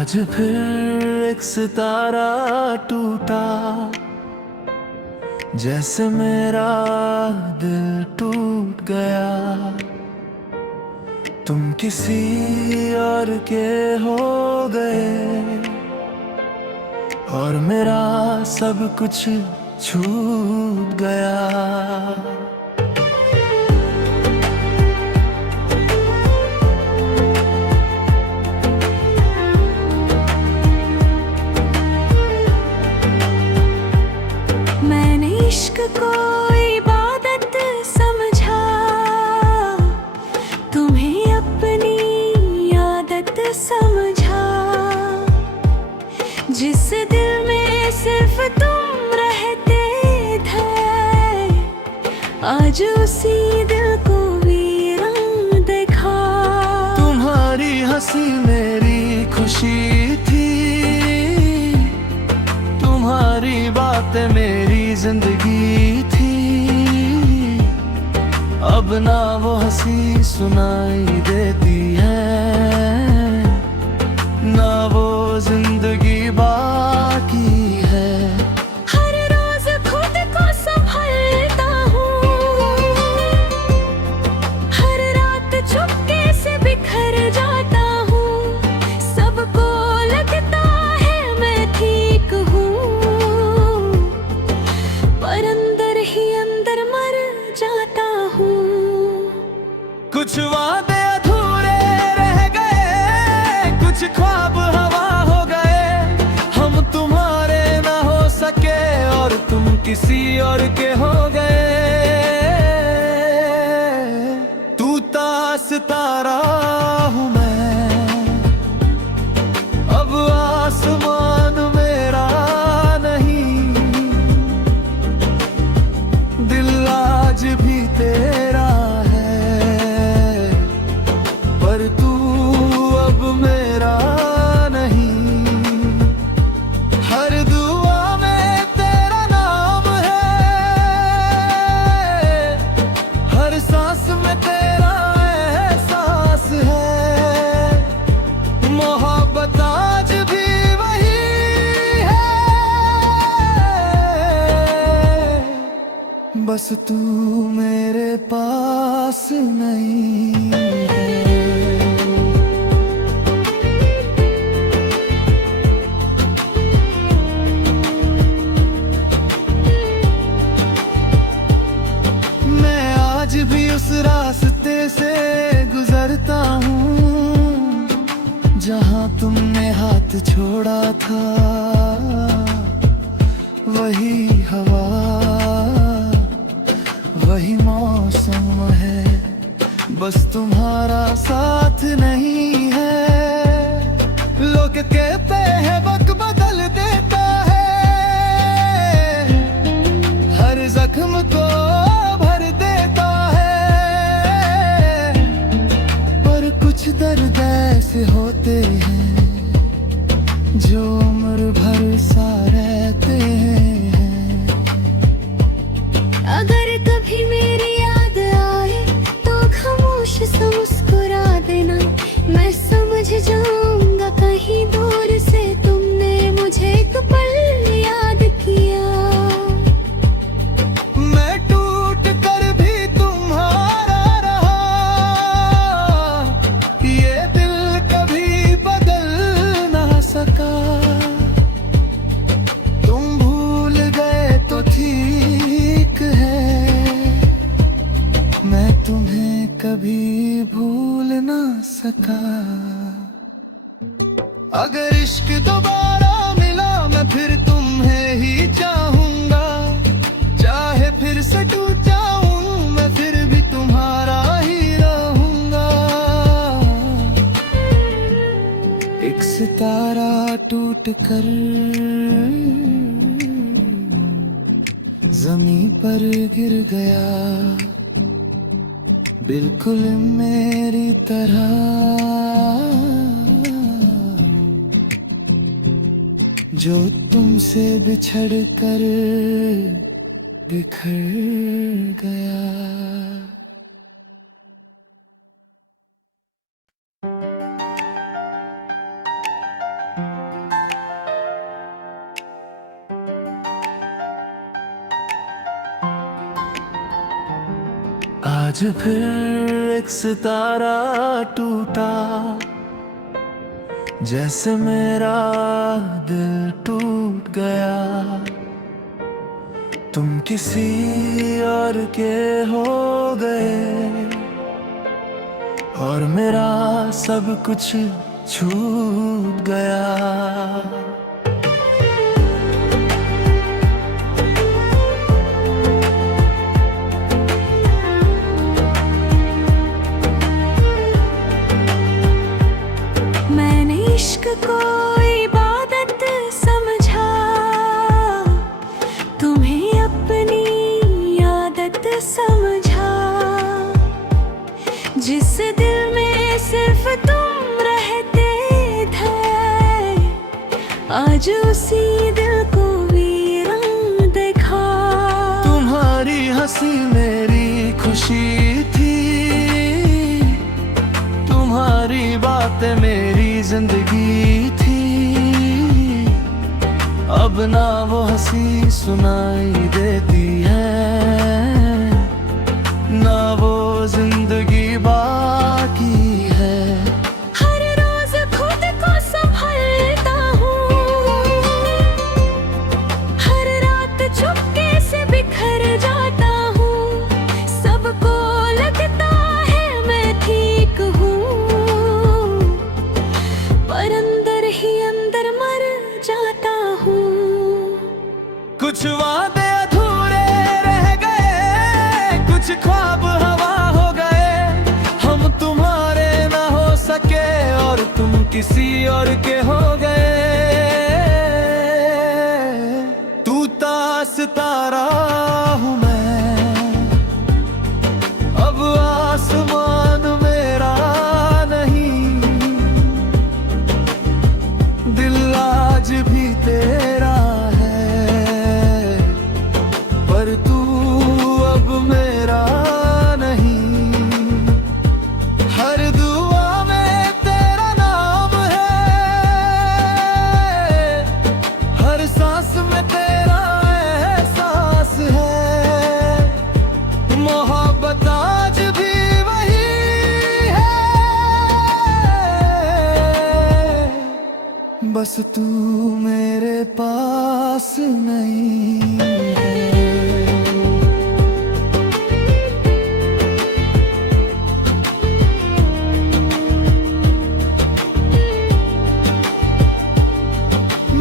आज फिर एक सितारा टूटा, जैसे मेरा दिल टूट गया। तुम किसी और के हो गए और मेरा सब कुछ छूट गया। इश्क को इबादत समझा, तुम्हें अपनी आदत समझा। जिस दिल में सिर्फ तुम रहते थे, आज उसी दिल को वीरान देखा। तुम्हारी हंसी मेरी खुशी थी, तुम्हारी बातें मेरी जिंदगी थी। अब ना वो हंसी सुनाई देती है, ना वो जिंदगी बाकी है। हर रोज खुद को संभालता हूँ, हर रात चुपके से बिखर जाता हूँ। सबको लगता है मैं ठीक हूँ, पर अंदर ही अंदर मर जाता हूँ। कुछ वादे अधूरे रह गए, कुछ ख्वाब हवा हो गए। हम तुम्हारे ना हो सके और तुम किसी और के हो गए। तू सितारा हूँ मैं, अब आसमान मेरा नहीं। दिल आज भी तेरा है, पर तू अब मेरा नहीं। हर दुआ में तेरा नाम है, हर सांस में तेरा एहसास है। मोहब्बत आज भी वही है, बस तू मेरे पास नहीं है। मैं आज भी उस रास्ते से गुजरता हूँ, जहाँ तुमने हाथ छोड़ा था। वही हवा, वही मौसम है, बस तुम्हारा साथ नहीं है। लोग कहते हैं वक्त बदल देता है, हर जख्म को भर देता है। पर कुछ दर्द ऐसे होते हैं जो उम्र भर सा रहते हैं। अगर कभी मेरी याद आए तो खामोश सा मुस्कुरा देना। मैं समझ जाऊंगा कहीं दूर से तुमने मुझे एक पल याद किया। मैं टूट कर भी तुम्हारा रहा, ये दिल कभी बदल ना सका। तुम भूल गए तो ठीक है, मैं तुम्हें कभी भूल ना सका। अगर इश्क दोबारा मिला मैं फिर तुम्हें ही चाहूंगा। चाहे फिर से टूट जाऊं मैं फिर भी तुम्हारा ही रहूंगा। एक सितारा टूट कर जमीन पर गिर गया, बिल्कुल मेरी तरह। जो तुमसे बिछड़ कर बिखर गया। आज फिर एक सितारा टूटा, जैसे मेरा दिल टूट गया। तुम किसी और के हो गए और मेरा सब कुछ छूट गया। मैंने इश्क को इबादत समझा, तुम्हें अपनी आदत समझा। जिस दिल में सिर्फ तुम रहते थे, आज उसी दिल को वीरान देखा। तुम्हारी हंसी मेरी खुशी थी, तुम्हारी बातें मेरी जिंदगी थी। अब ना वो हंसी सुनाई देती है, ना वो जिंदगी बाकी है। हर रोज खुद को संभालता हूँ, हर रात चुपके से बिखर जाता हूँ। सबको लगता है मैं ठीक हूँ, पर अंदर ही अंदर मर जाता हूँ। कुछ वादे अधूरे रह गए, कुछ ख्वाब हवा हो गए। हम तुम्हारे ना हो सके और तुम किसी और के हो गए। तू सितारा हूँ मैं, अब आसमान मेरा नहीं। दिल आज भी तेरा है, पर तू अब मेरा नहीं। हर दुआ में तेरा नाम है, हर सांस में तेरा एहसास है। मोहब्बत आज भी वही है, बस तू मेरे पास नहीं है।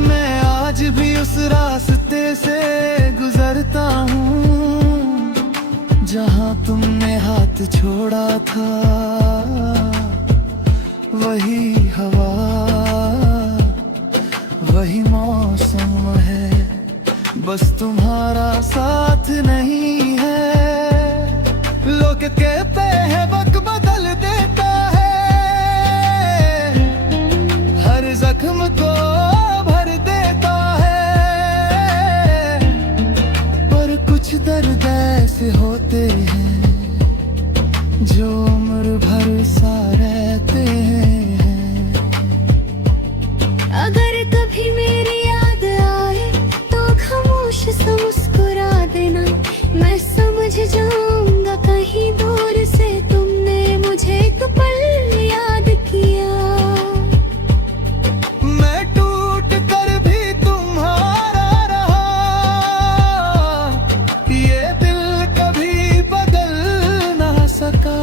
मैं आज भी उस रास्ते से गुजरता हूँ, जहाँ तुमने हाथ छोड़ा था। वही हवा, वही मौसम है, बस तुम्हारा साथ नहीं है। लोग कहते हैं वक्त बदल देता है, हर जख्म को भर देता है। पर कुछ दर्द ऐसे होते हैं जो उम्र भर सा रहते हैं। अगर कभी मेरी याद आए तो खामोश सा मुस्कुरा देना। मैं समझ जाऊंगा कहीं दूर से तुमने मुझे एक पल याद किया। मैं टूट कर भी तुम्हारा रहा, ये दिल कभी बदल ना सका।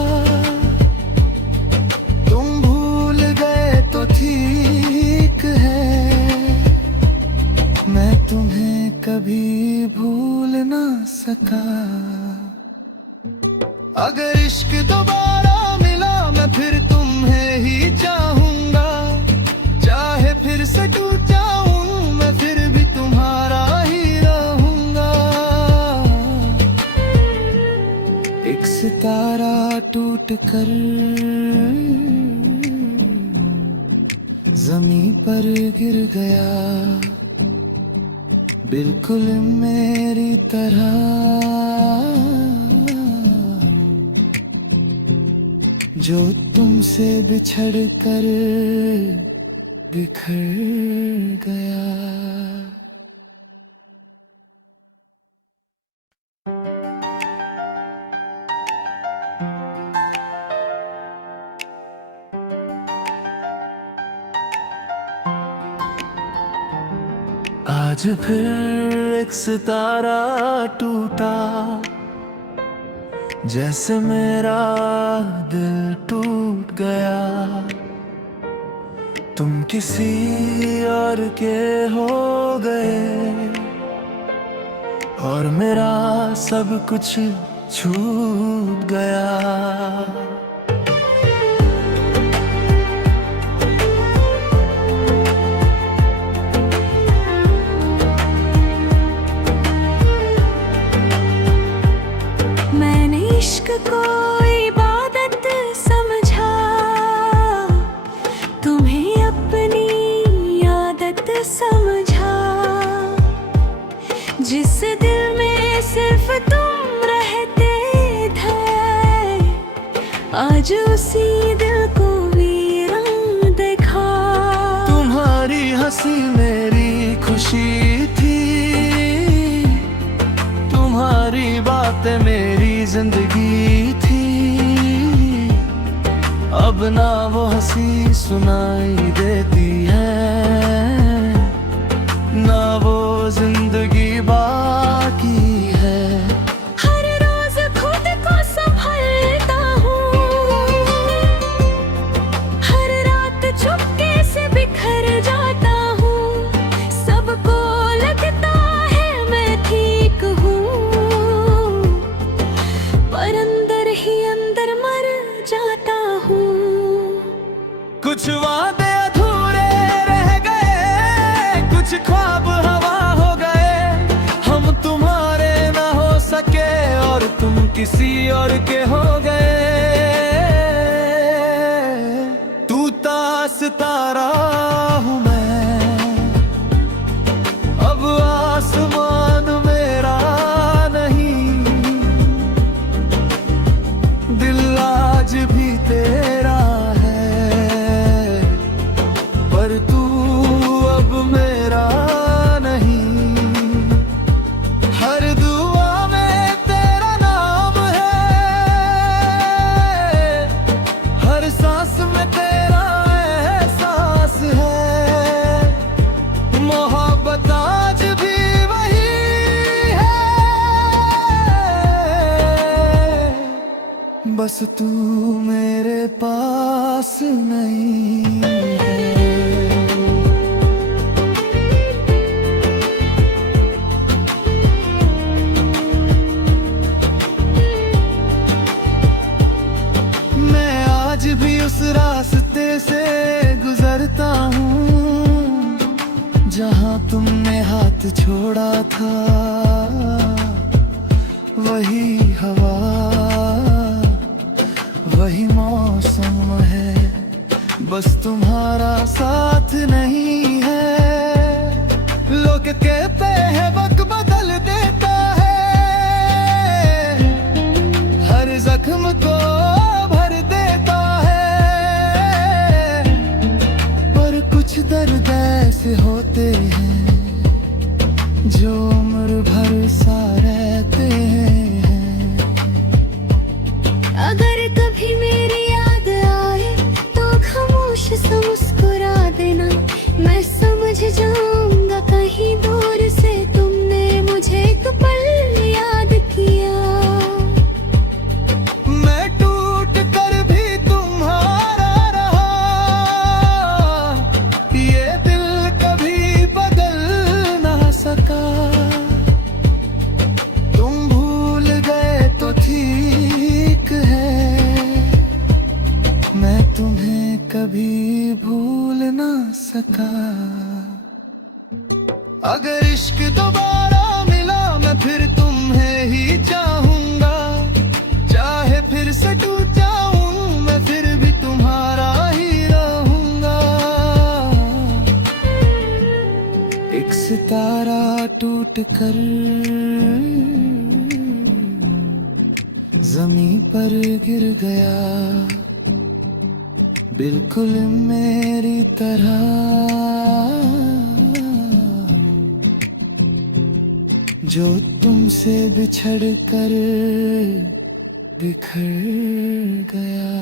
तुम भूल गए तो ठीक है, मैं तुम्हें कभी भूल ना सका। अगर इश्क दोबारा मिला मैं फिर तुम्हें ही चाहूंगा। चाहे फिर से टूट जाऊं मैं फिर भी तुम्हारा ही रहूंगा। एक सितारा टूट कर जमीन पर गिर गया, बिल्कुल मेरी तरह। जो तुमसे बिछड़ कर बिखर गया। आज फिर एक सितारा टूटा, जैसे मेरा दिल टूट गया। तुम किसी और के हो गए और मेरा सब कुछ छूट गया। मैंने इश्क को इबादत समझा, तुम्हें अपनी आदत समझा। जिस दिल में सिर्फ तुम रहते थे, आज उसी दिल को वीरान देखा। तुम्हारी हंसी मेरी खुशी थी, तुम्हारी बातें मेरी जिंदगी थी। अब ना वो हंसी सुनाई देती है, ना वो जिंदगी बाकी है। हर रोज खुद को संभालता हूँ, हर रात चुपके से बिखर जाता हूँ। सबको लगता है मैं ठीक हूँ, पर अंदर ही अंदर मर जाता हूँ। कुछ वादे अधूरे रह गए, कुछ ख्वाब हवा हो गए। हम तुम्हारे ना हो सके और तुम किसी और के हो गए। तू सितारा हूँ मैं, अब आसमान मेरा नहीं। दिल आज भी तेरा है, पर तू अब मेरा नहीं। हर दुआ में तेरा नाम है, हर सांस में तेरा एहसास है। मोहब्बत आज भी वही है, बस तू मेरे पास नहीं है। मैं आज भी उस रास्ते से गुजरता हूँ, जहाँ तुमने हाथ छोड़ा था। वही हवा, वही मौसम है, बस तुम्हारा साथ नहीं है। लोग कहते हैं वक्त बदल देता है, हर जख्म को भर देता है। पर कुछ दर्द ऐसे होते हैं जो उम्र भर सा रहते हैं। अगर कभी मेरी याद आए तो खामोश सा मुस्कुरा देना। मैं समझ जाऊंगा कहीं दूर से तुमने मुझे एक पल याद किया। मैं टूट कर भी तुम्हारा रहा, ये दिल कभी बदल ना सका। तुम भूल गए तो ठीक है, मैं तुम्हें कभी भूल ना सका। अगर इश्क दोबारा मिला मैं फिर तुम्हें ही चाहूंगा। चाहे फिर से टूट जाऊं मैं फिर भी तुम्हारा ही रहूंगा। एक सितारा टूट कर जमीन पर गिर गया, बिल्कुल मेरी तरह। जो तुमसे बिछड़ कर बिखर गया।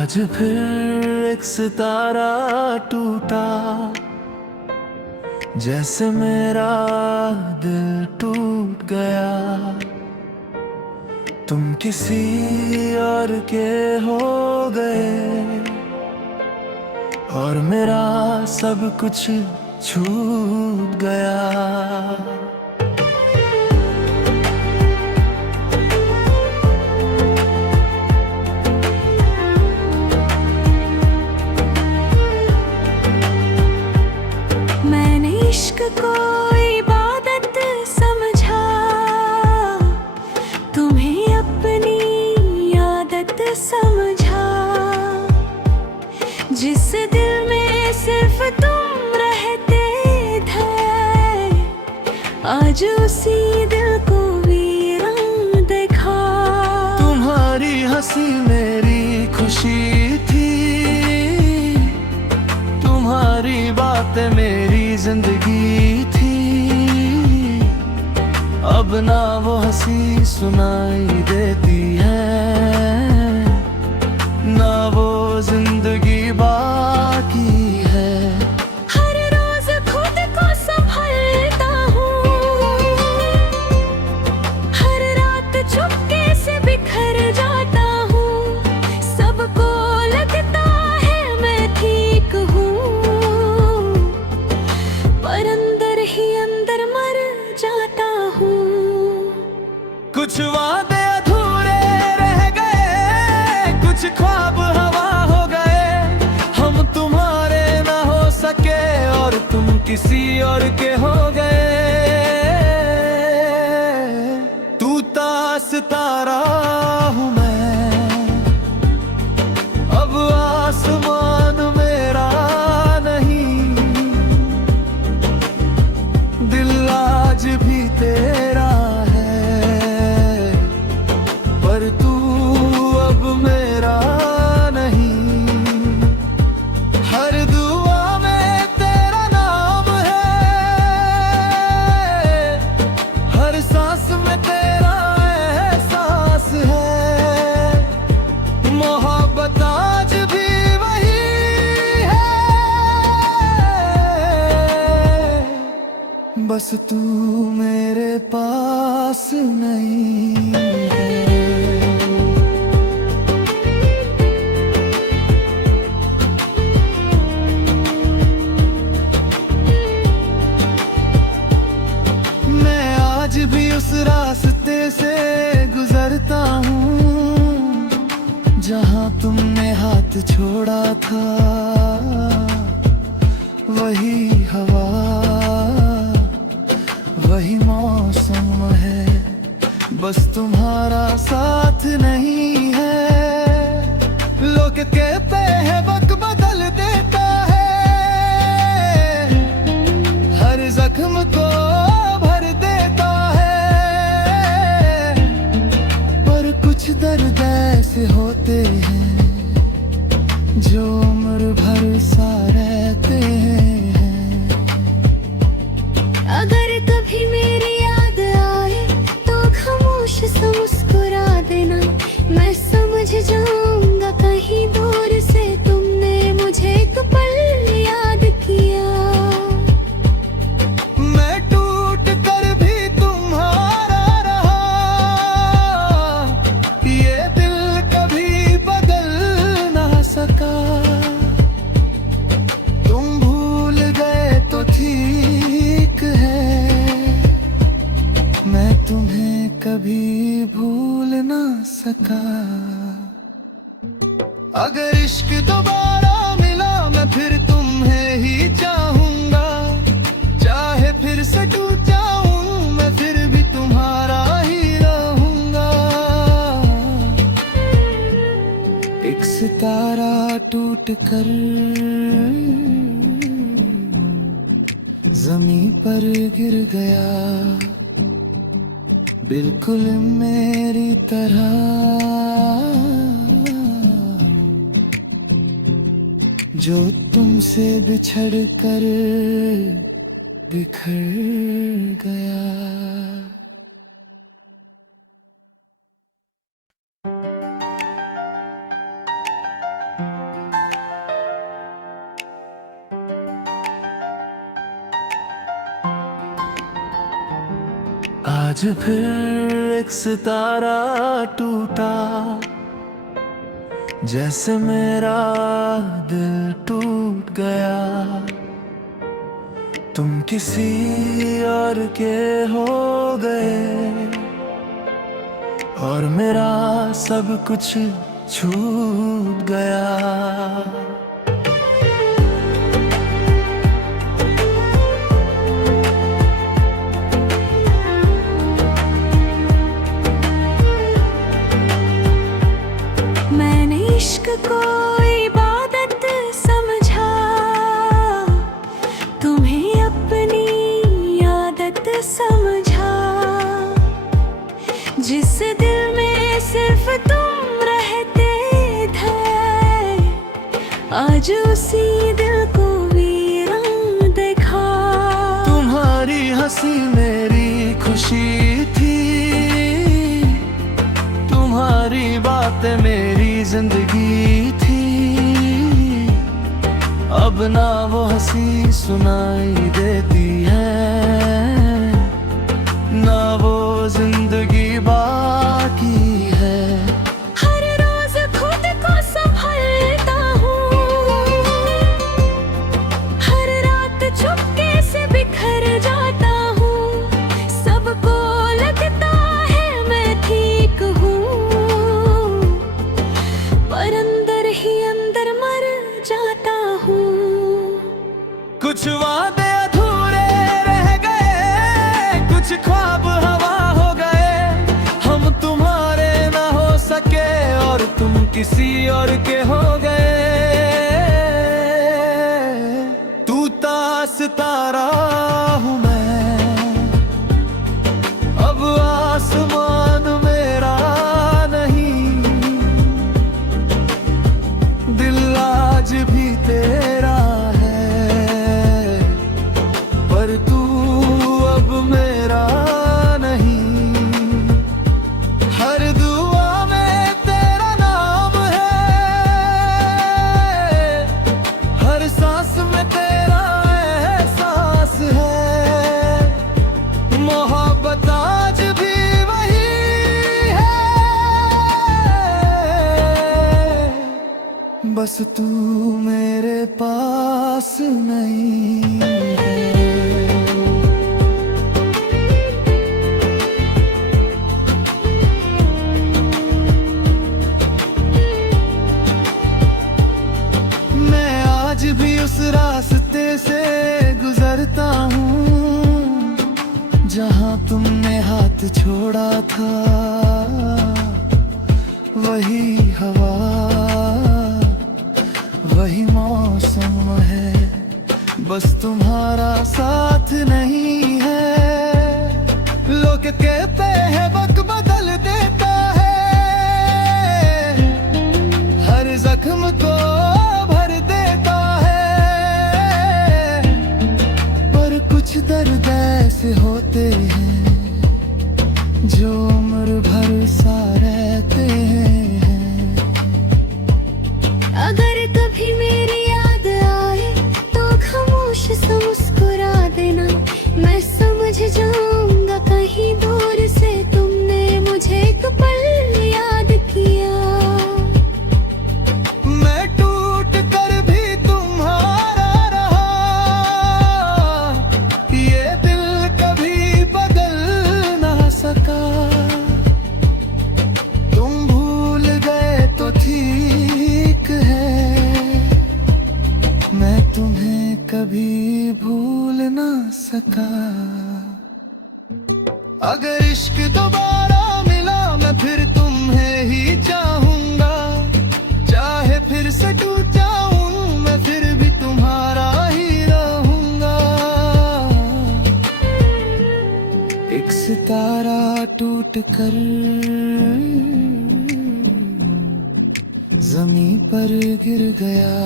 आज फिर एक सितारा टूटा, जैसे मेरा दिल टूट गया। तुम किसी और के हो गए और मेरा सब कुछ छूट गया। मैंने इश्क को इबादत समझा, तुम्हें अपनी आदत समझा। जिस दिल में सिर्फ तुम रहते थे, आज उसी दिल को वीरान देखा। तुम्हारी हंसी मेरी खुशी थी, तुम्हारी बातें मेरी जिंदगी थी। अब ना वो हंसी सुनाई देती है, ना वो जिंदगी बाकी है। हर रोज खुद को संभालता हूँ, हर रात चुपके से बिखर जाता हूँ। सबको लगता है मैं ठीक हूँ, पर अंदर ही अंदर मर जाता हूँ। कुछ वादे अधूरे रह गए, कुछ ख्वाब हवा हो गए। हम तुम्हारे ना हो सके और तुम किसी और के हो गए। तू तास तारा हूँ मैं, अब आसमान मेरा नहीं। दिल आज भी तेरा है, पर तू अब मेरा नहीं। हर दुआ में तेरा नाम है, हर सांस में तेरा एहसास है। मोहब्बत आज भी वही है, बस तू मेरे पास नहीं है। मैं आज भी उस रास्ते से गुजरता हूँ, जहाँ तुमने हाथ छोड़ा था। वही हवा, वही मौसम है, बस तुम्हारा साथ नहीं है। लोग कहते हैं वक्त बदल देता है, हर जख्म को भर देता है। पर कुछ दर्द ऐसे होते हैं जो उम्र भर सा रहते हैं। अगर कभी मेरी याद आए तो खामोश सा मुस्कुरा देना। मैं समझ जाऊंगा कहीं दूर से तुमने मुझे एक पल याद किया। मैं टूट कर भी तुम्हारा रहा, ये दिल कभी बदल ना सका। तुम भूल गए तो ठीक है, मैं तुम्हें कभी भूल ना सका। अगर इश्क दोबारा मिला मैं फिर तुम्हें ही चाहूंगा। चाहे फिर से टूट जाऊं मैं फिर भी तुम्हारा ही रहूंगा। एक सितारा टूट कर जमीन पर गिर गया, बिल्कुल मेरी तरह। जो तुमसे बिछड़ कर बिखर गया। आज फिर एक सितारा टूटा, जैसे मेरा दिल टूट गया। तुम किसी और के हो गए और मेरा सब कुछ छूट गया। मैंने इश्क को इबादत समझा, तुम्हें अपनी आदत समझा। जिस दिल में सिर्फ तुम रहते थे, आज उसी दिल को वीरान देखा। तुम्हारी हंसी मेरी खुशी थी, तुम्हारी बातें मेरी जिंदगी थी। अब ना वो हंसी सुनाई देती है, ना वो जिंदगी बाकी है। हर रोज खुद को संभालता हूँ, हर रात चुपके से बिखर जाता हूँ। सबको लगता है मैं ठीक हूँ, पर अंदर ही अंदर मर जाता हूँ। कुछ वादे अधूरे रह गए, कुछ ख्वाब हवा हो गए। हम तुम्हारे ना हो सके और तुम किसी और के हो गए। तू सितारा हूँ मैं, अब आसमान मेरा नहीं। दिल आज भी तेरा है, पर तू अब मेरा नहीं। हर दुआ में तेरा नाम है, हर सांस में तेरा एहसास है। मोहब्बत आज भी वही है, बस तू मेरे पास नहीं है। मैं आज भी उस रास्ते से गुजरता हूँ, जहाँ तुमने हाथ छोड़ा था। वही हवा, वही मौसम है, बस तुम्हारा साथ नहीं है। लोग कहते हैं वक्त बदल देता है, हर जख्म को भर देता है। पर कुछ दर्द ऐसे होते हैं जो उम्र भर सा रहते हैं। अगर कभी मेरी याद आए तो खामोश सा मुस्कुरा देना। मैं समझ जाऊंगा कहीं दूर से तुमने मुझे एक पल याद किया। मैं टूट कर भी तुम्हारा रहा, ये दिल कभी बदल ना सका। तुम भूल गए तो ठीक है, मैं तुम्हें कभी भूल ना सका। अगर इश्क दोबारा मिला मैं फिर तुम्हें ही चाहूंगा। चाहे फिर से टूट जाऊं मैं फिर भी तुम्हारा ही रहूंगा। एक सितारा टूट कर जमीन पर गिर गया,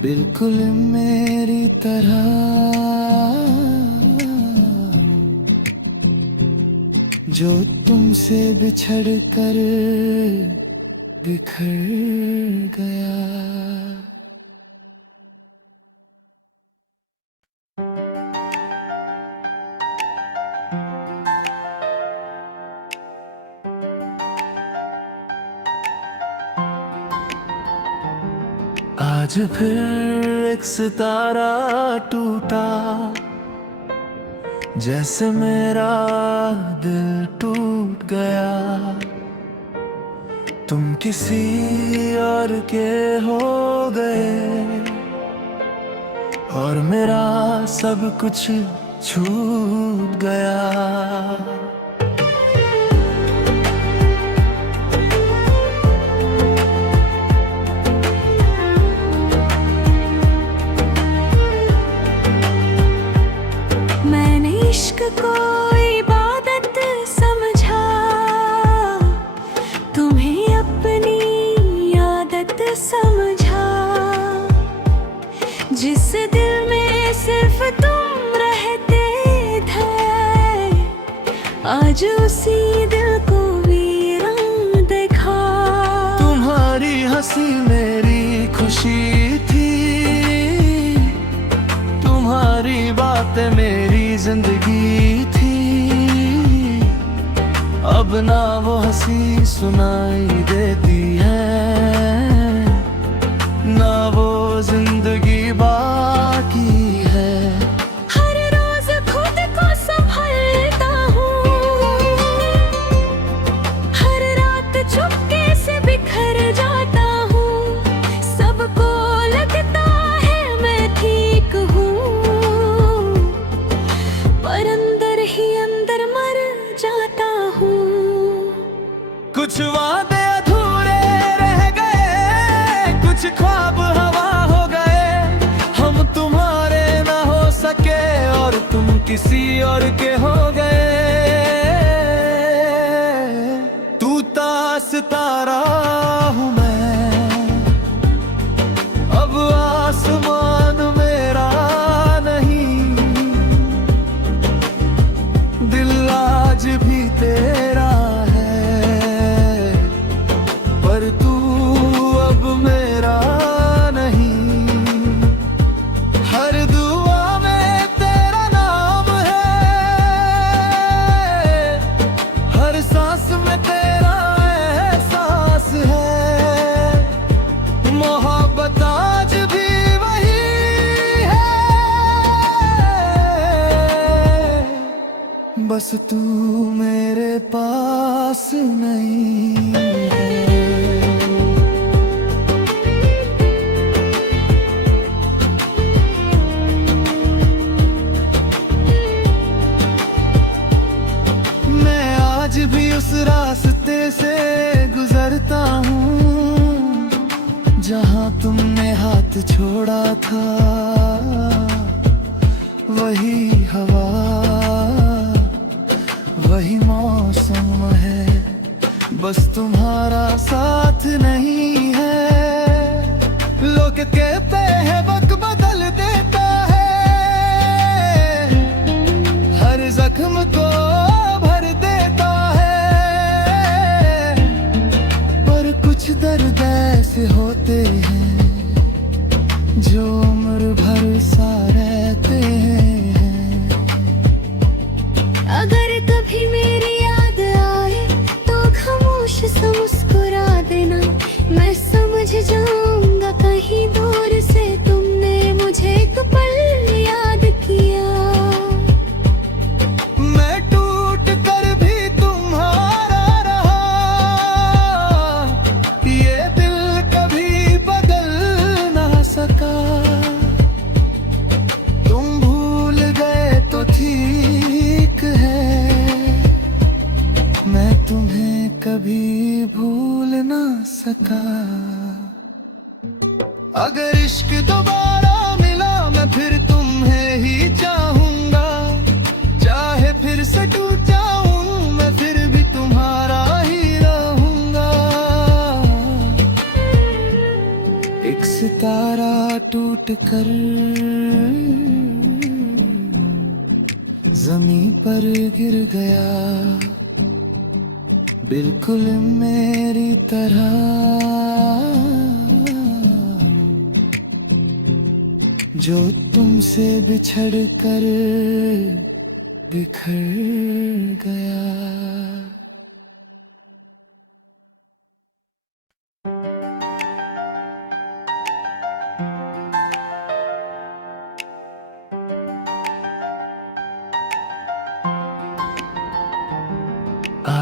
बिल्कुल मेरी तरह। जो तुमसे बिछड़ कर बिखर गया। आज फिर एक सितारा टूटा, जैसे मेरा दिल टूट गया। तुम किसी और के हो गए और मेरा सब कुछ छूट गया। मैंने इश्क को इबादत समझा, तुम्हें अपनी आदत समझा। जिस दिल में सिर्फ तुम रहते थे, आज उसी दिल को वीरान देखा। तुम्हारी हंसी मेरी खुशी थी, तुम्हारी बातें मेरी जिंदगी थी। अब ना वो हंसी सुनाई देती है, ना वो जिंदगी बाकी है। हर रोज खुद को संभालता हूँ, हर रात चुपके से बिखर जाता हूँ। सबको लगता है मैं ठीक हूँ, पर अंदर ही अंदर मर जाता हूँ। कुछ वादे अधूरे रह गए, कुछ ख्वाब हवा हो गए। हम तुम्हारे ना हो सके और तुम किसी और के हो गए। तू सितारा हूँ मैं, अब आसमान मेरा नहीं। दिल आज भी तेरा है, पर तू अब मेरा नहीं। हर दुआ में तेरा नाम है, हर सांस में तेरा एहसास है। मोहब्बत आज भी वही है, बस तू मेरे पास नहीं है। मैं आज भी उस रास्ते से गुजरता हूँ, जहाँ तुमने हाथ छोड़ा था। वही हवा वही मौसम है, बस तुम्हारा साथ नहीं है। लोग कहते हैं वक्त बदल देता है, हर जख्म को भर देता है। पर कुछ दर्द ऐसे होते हैं जो उम्र भर सा रहते हैं। अगर कभी मेरी याद आए तो खामोश सा मुस्कुरा देना। मैं समझ जाऊंगा कहीं दूर से तुमने मुझे एक पल याद किया। मैं टूट कर भी तुम्हारा रहा, ये दिल कभी बदल ना सका। तुम भूल गए तो ठीक है, मैं तुम्हें कभी भूल ना सका। अगर इश्क दोबारा मिला मैं फिर तुम्हें ही चाहूंगा। चाहे फिर से टूट जाऊं मैं फिर भी तुम्हारा ही रहूंगा। एक सितारा टूट कर जमीन पर गिर गया, बिल्कुल मेरी तरह। जो तुमसे बिछड़ कर बिखर गया।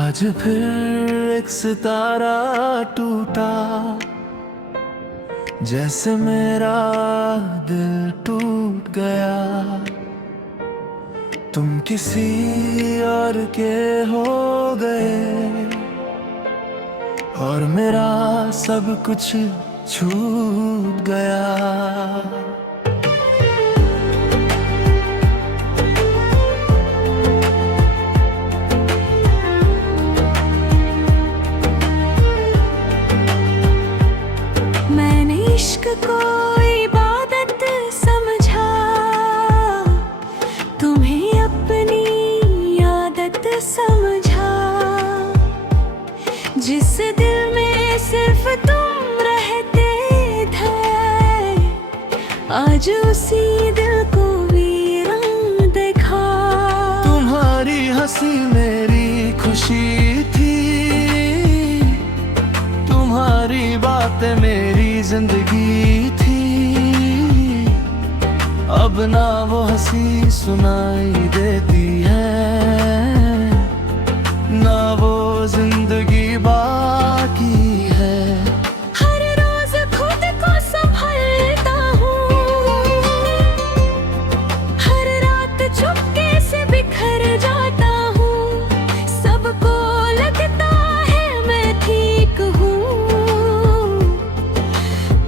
आज फिर एक सितारा टूटा, जैसे मेरा दिल टूट गया। तुम किसी और के हो गए और मेरा सब कुछ छूट गया। मैंने इश्क को इबादत समझा, तुम्हें अपनी आदत समझा। जिस दिल में सिर्फ तुम रहते थे, आज उसी दिल को वीरान देखा। तुम्हारी हंसी मेरी खुशी थी, तुम्हारी बातें मेरी जिंदगी थी। अब ना वो हंसी सुनाई देती है, ना वो जिंदगी बाकी है। हर रोज खुद को संभालता हूँ, हर रात चुपके से बिखर जाता हूँ। सबको लगता है मैं ठीक हूँ,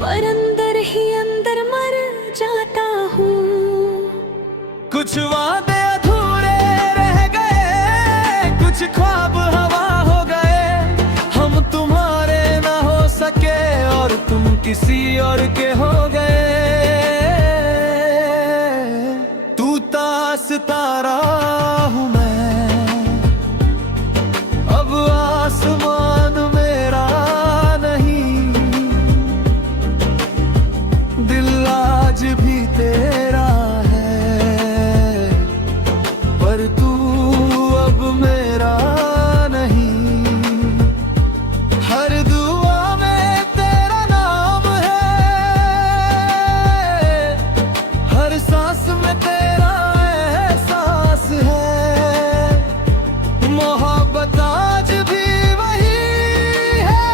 पर अंदर ही अंदर मर जाता हूँ। कुछ वादे अधूरे रह गए, कुछ ख्वाब हवा हो गए। हम तुम्हारे ना हो सके और तुम किसी और के हो गए। तू सितारा हूँ मैं, अब आसमान मेरा नहीं। दिल आज भी तेरा है, पर तू अब मेरा नहीं। हर दुआ में तेरा नाम है, हर सांस में तेरा एहसास है। मोहब्बत आज भी वही है,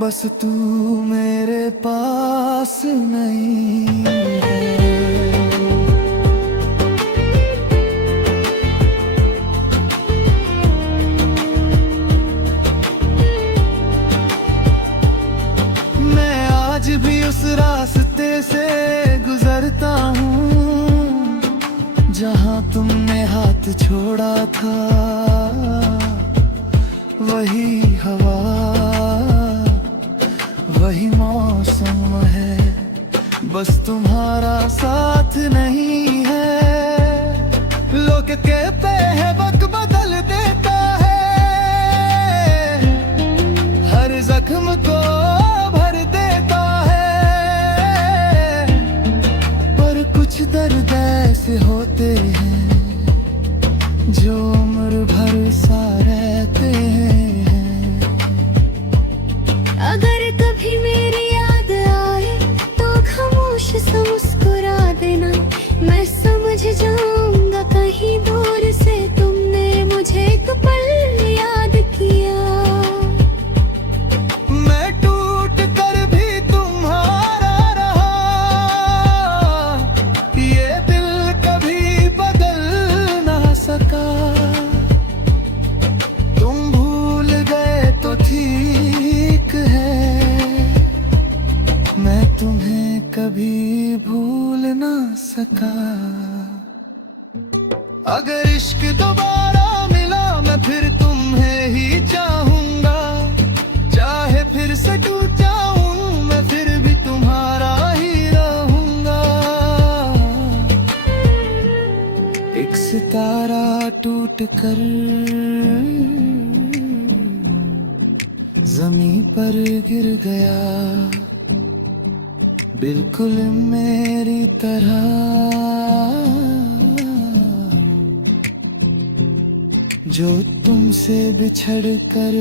बस तू मेरे पास नहीं है। मैं आज भी उस रास्ते से गुजरता हूँ, जहाँ तुमने हाथ छोड़ा था। वही हवा, वही मौसम है, बस तुम्हारा साथ नहीं है। लोग कहते हैं वक्त बदल देता है, हर जख्म को भर देता है। पर कुछ दर्द ऐसे होते हैं जो उम्र भर सा रहते हैं। अगर कभी मेरी याद आए तो खामोश सा मुस्कुरा देना। मैं समझ जाऊंगा कहीं दूर से तुमने मुझे एक पल याद किया। मैं टूट कर भी तुम्हारा रहा, ये दिल कभी बदल ना सका। तुम भूल गए तो ठीक है, मैं तुम्हें कभी भूल ना सका। अगर इश्क दोबारा मिला मैं फिर तुम्हें ही चाहूंगा। चाहे फिर से टूट जाऊं मैं फिर भी तुम्हारा ही रहूंगा। एक सितारा टूट कर ज़मीं पर गिर गया, बिल्कुल मेरी तरह। जो तुमसे बिछड़ कर